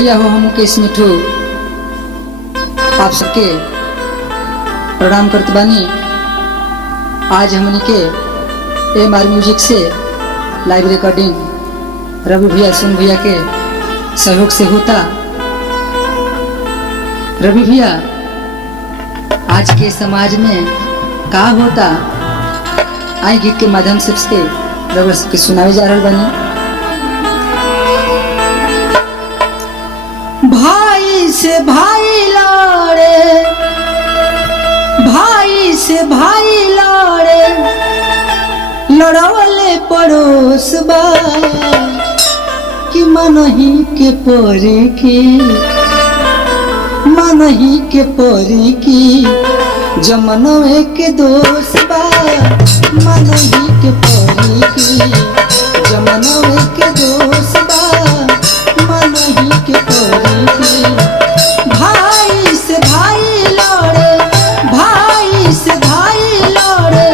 भैया हो हम मुकेश मिठू आप सबके प्रणाम करते बानी। आज हमने के AMR म्यूजिक से लाइव रिकॉर्डिंग रवि भैया सुन भैया के सहयोग से होता। रवि भैया आज के समाज में का होता आई गीत के माध्यम से रवि के सुनावे जा रहा बनी। भाई से भाई लड़े, भाई से भाई लड़े, लड़वले पड़ोस बा कि मनही के परे की, मनही के परे की जमनवे के दोष बा, मनही के परे की जमनवे के दोष बा, मनही के परे की। भाई से भाई लड़े, भाई से भाई लड़े,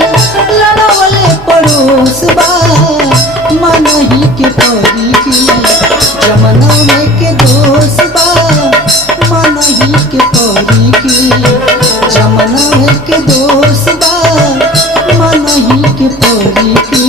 लड़वले पड़ोस बा मनही के परे की जमनवे के दोष बा, मनही के परे की जमनवे के दोष बा, मनही के परे की।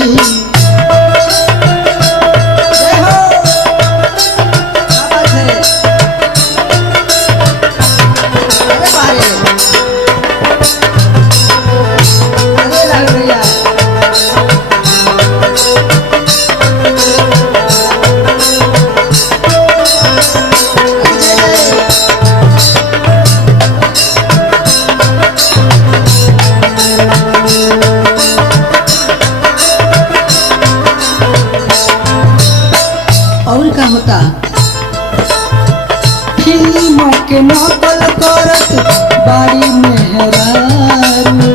और का होता फिल्म के नकल करत बाड़ी मेहरारू,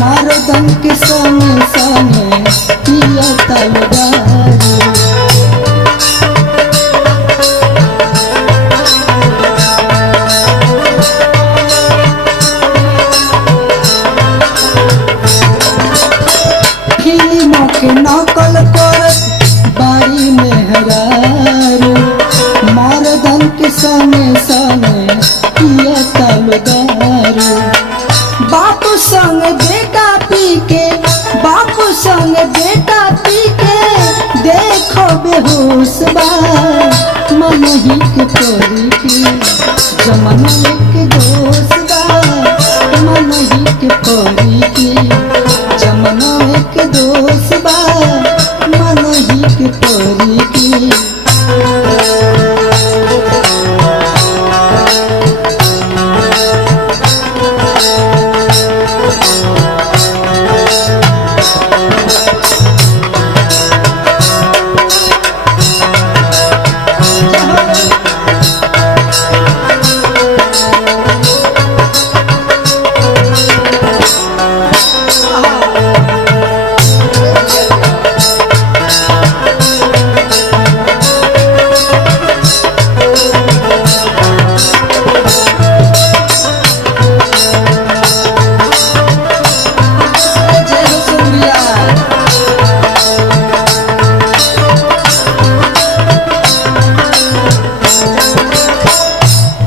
मर्दन के संगे संगे पिया तलवारू। फिल्म के नकल करत बाड़ी मेहरारू, मर्दन के संगे संगे पिया तलवारू। बापू संग बेटा पी के, बापू संग बेटा पी के देखो बेहोश बा मनही के परे की जमनवे के दोष बा, मनही के परे की जमनवे के दोष बा, मनही के परे की।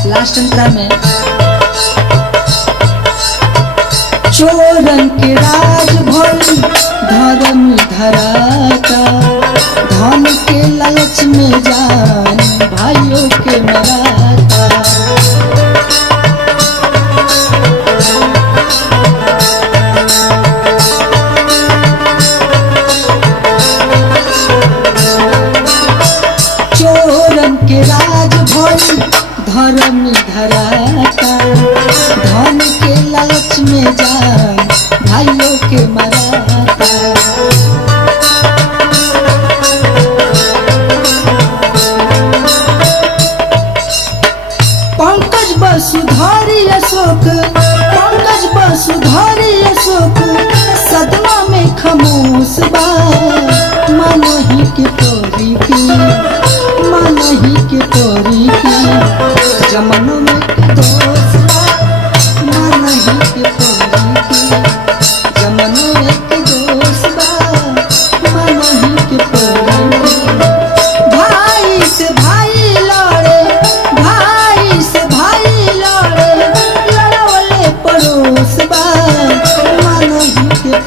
लास्ट अंतरा में चोरन के राज भई धर्म धराता, धन के लालच में जान भाइयों के मराता। चोरन के राज भई धर्म धराता, धन के लालच में जान भाइयों के मराता।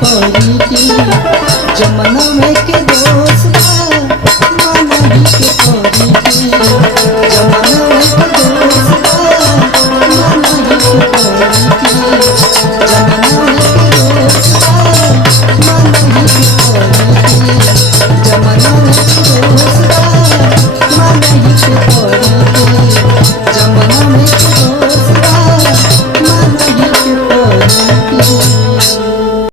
करी की